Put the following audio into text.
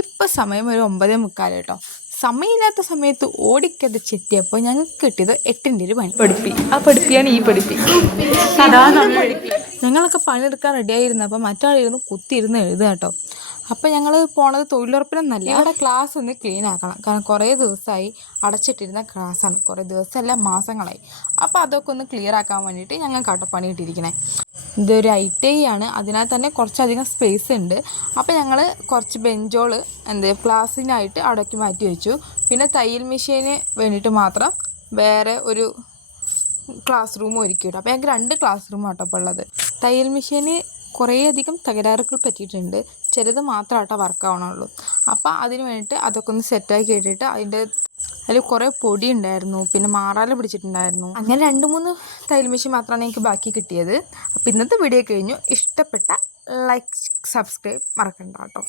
ഇപ്പം സമയം ഒരു 9:45 കേട്ടോ. സമയമില്ലാത്ത സമയത്ത് ഓടിക്കതച്ചെത്തിയപ്പോൾ ഞങ്ങൾക്ക് കിട്ടിയത് 8ൻ്റെ ഒരു പഠിപ്പി. ആ പഠിപ്പിയാണ് ഈ പഠിപ്പി. ഞങ്ങളൊക്കെ പണിയെടുക്കാൻ റെഡിയായിരുന്നപ്പോൾ മറ്റാളിരുന്ന് കുത്തിയിരുന്ന് എഴുതുക കേട്ടോ. അപ്പോൾ ഞങ്ങൾ പോണത് തൊഴിലുറപ്പിനൊന്നല്ല, ഇവിടെ ക്ലാസ് ഒന്ന് ക്ലീൻ ആക്കണം. കാരണം കുറേ ദിവസമായി അടച്ചിട്ടിരുന്ന ക്ലാസ്സാണ്, കുറേ ദിവസമല്ല മാസങ്ങളായി. അപ്പോൾ അതൊക്കെ ഒന്ന് ക്ലിയർ ആക്കാൻ വേണ്ടിയിട്ട് ഞങ്ങൾക്ക് പണി കിട്ടിയിരിക്കണേ. ഇതൊരു ITI ആണ്, അതിനാൽ തന്നെ കുറച്ചധികം സ്പേസ് ഉണ്ട്. അപ്പോൾ ഞങ്ങൾ കുറച്ച് ബെഞ്ചോൾ ക്ലാസ്സിനായിട്ട് അവിടേക്ക് മാറ്റി വെച്ചു. പിന്നെ തയ്യൽ മെഷീന് വേണ്ടിയിട്ട് മാത്രം വേറെ ഒരു ക്ലാസ് റൂം ഒരുക്കി കിട്ടും. അപ്പോൾ ഞങ്ങൾക്ക് 2 ക്ലാസ് റൂം ആട്ടോ ഇപ്പോൾ ഉള്ളത്. തയ്യൽ മെഷീന് കുറേയധികം തകരാറുകൾ പറ്റിയിട്ടുണ്ട്, ചിലത് മാത്രമാട്ടോ വർക്ക് ആവണുള്ളൂ. അപ്പോൾ അതിന് വേണ്ടിയിട്ട് അതൊക്കെ ഒന്ന് സെറ്റാക്കി ഇട്ടിട്ട് അതിൽ കുറേ പൊടി ഉണ്ടായിരുന്നു, പിന്നെ മാറാല പിടിച്ചിട്ടുണ്ടായിരുന്നു. അങ്ങനെ 2-3 തയ്യൽ മെഷീൻ മാത്രമാണ് എനിക്ക് ബാക്കി കിട്ടിയത്. അപ്പോൾ ഇന്നത്തെ വീഡിയോ കഴിഞ്ഞു. ഇഷ്ടപ്പെട്ട ലൈക്ക്, സബ്സ്ക്രൈബ് മറക്കണ്ട കേട്ടോ.